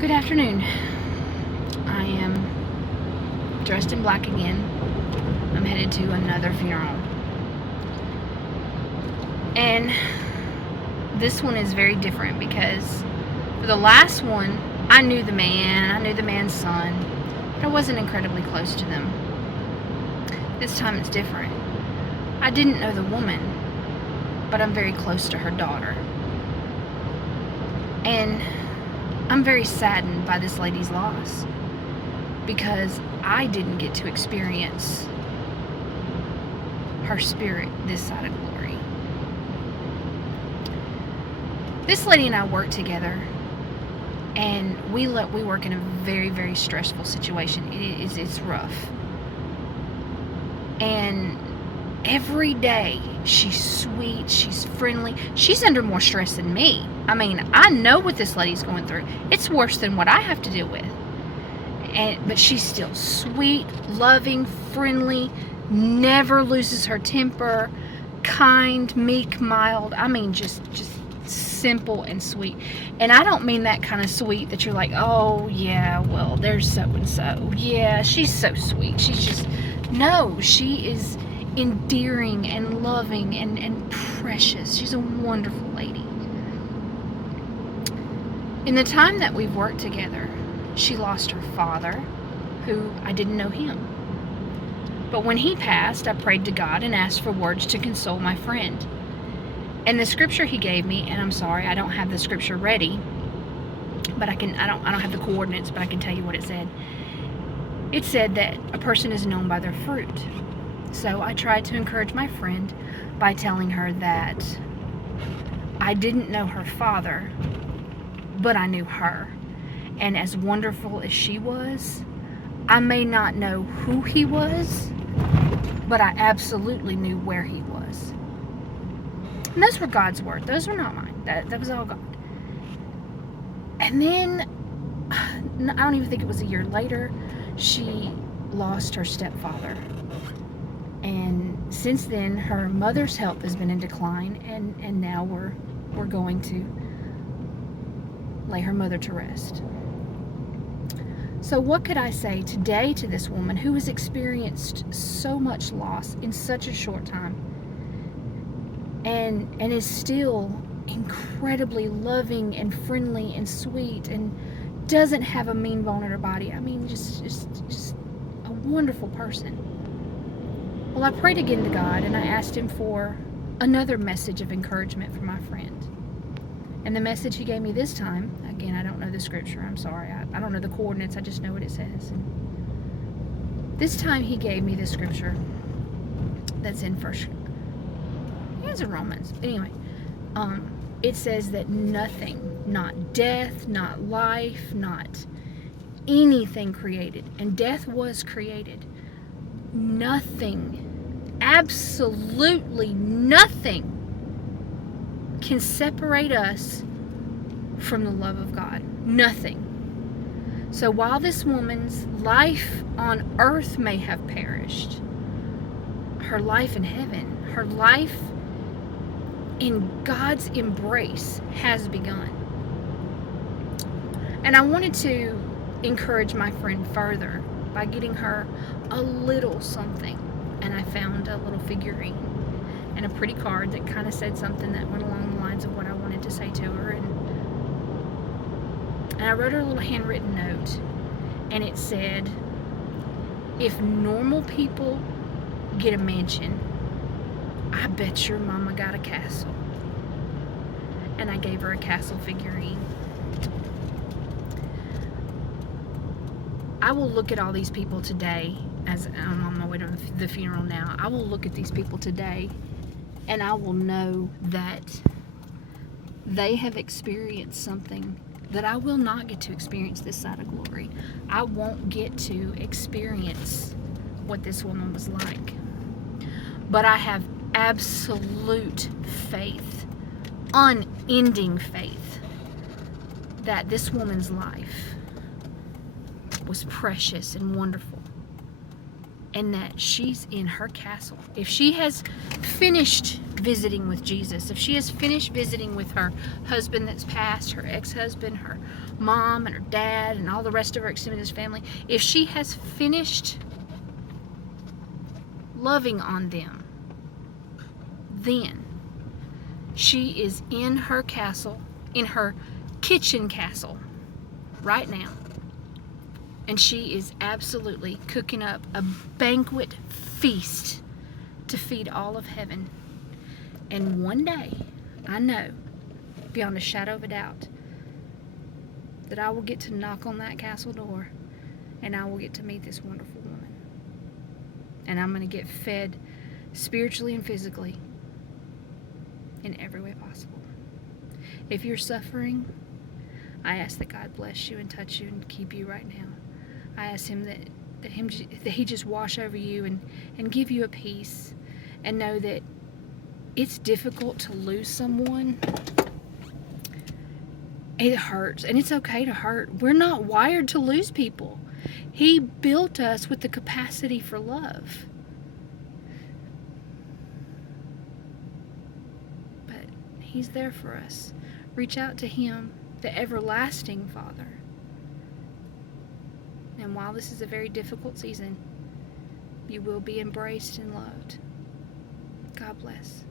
Good afternoon. I am dressed in black again. I'm headed to another funeral. And this one is very different because for the last one, I knew the man's son, but I wasn't incredibly close to them. This time it's different. I didn't know the woman, but I'm very close to her daughter. And I'm very saddened by this lady's loss because I didn't get to experience her spirit this side of glory. This lady and I work together, and we work in a very, very stressful situation. It's rough. And every day she's sweet, she's friendly. She's under more stress than me. I mean, I know what this lady's going through. It's worse than what I have to deal with. But she's still sweet, loving, friendly, never loses her temper, kind, meek, mild. I mean, just simple and sweet. And I don't mean that kind of sweet that you're like, oh yeah, well, there's so and so. Yeah, she's so sweet. She's just, no, she is endearing and loving and precious. She's a wonderful lady. In the time that we've worked together, she lost her father, who I didn't know him. But when he passed, I prayed to God and asked for words to console my friend. And the scripture he gave me, and I'm sorry, I don't have the scripture ready, but I don't have the coordinates, but I can tell you what it said. It said that a person is known by their fruit. So I tried to encourage my friend by telling her that I didn't know her father, but I knew her. And as wonderful as she was, I may not know who he was, but I absolutely knew where he was. And those were God's words. Those were not mine. That was all God. And then, I don't even think it was a year later, she lost her stepfather. And since then, her mother's health has been in decline, and now we're going to lay her mother to rest. So what could I say today to this woman who has experienced so much loss in such a short time and is still incredibly loving and friendly and sweet and doesn't have a mean bone in her body? I mean, just a wonderful person. Well, I prayed again to God, and I asked him for another message of encouragement for my friend. And the message he gave me this time, again, I don't know the scripture, I'm sorry, I don't know the coordinates, I just know what it says. And this time he gave me the scripture that's in it's in Romans. Anyway, it says that nothing, not death, not life, not anything created, and death was created, nothing, absolutely nothing can separate us from the love of God. Nothing. So while this woman's life on earth may have perished, her life in heaven, her life in God's embrace has begun. And I wanted to encourage my friend further by getting her a little something. And I found a little figurine and a pretty card that kind of said something that went along the lines of what I wanted to say to her. And I wrote her a little handwritten note, and it said, if normal people get a mansion, I bet your mama got a castle. And I gave her a castle figurine. I will look at all these people today, as I'm on my way to the funeral now, I will look at these people today, and I will know that they have experienced something that I will not get to experience this side of glory. I won't get to experience what this woman was like. But I have absolute faith, unending faith, that this woman's life was precious and wonderful, and that she's in her castle. If she has finished visiting with Jesus, if she has finished visiting with her husband that's passed, her ex-husband, her mom and her dad and all the rest of her extended family, if she has finished loving on them, then she is in her castle, in her kitchen castle right now, and she is absolutely cooking up a banquet feast to feed all of heaven. And one day, I know, beyond a shadow of a doubt, that I will get to knock on that castle door, and I will get to meet this wonderful woman. And I'm going to get fed spiritually and physically in every way possible. If you're suffering, I ask that God bless you and touch you and keep you right now. I ask Him that He just wash over you and give you a peace, and know that it's difficult to lose someone. It hurts, and it's okay to hurt. We're not wired to lose people. He built us with the capacity for love. But He's there for us. Reach out to Him, the everlasting Father. And while this is a very difficult season, you will be embraced and loved. God bless.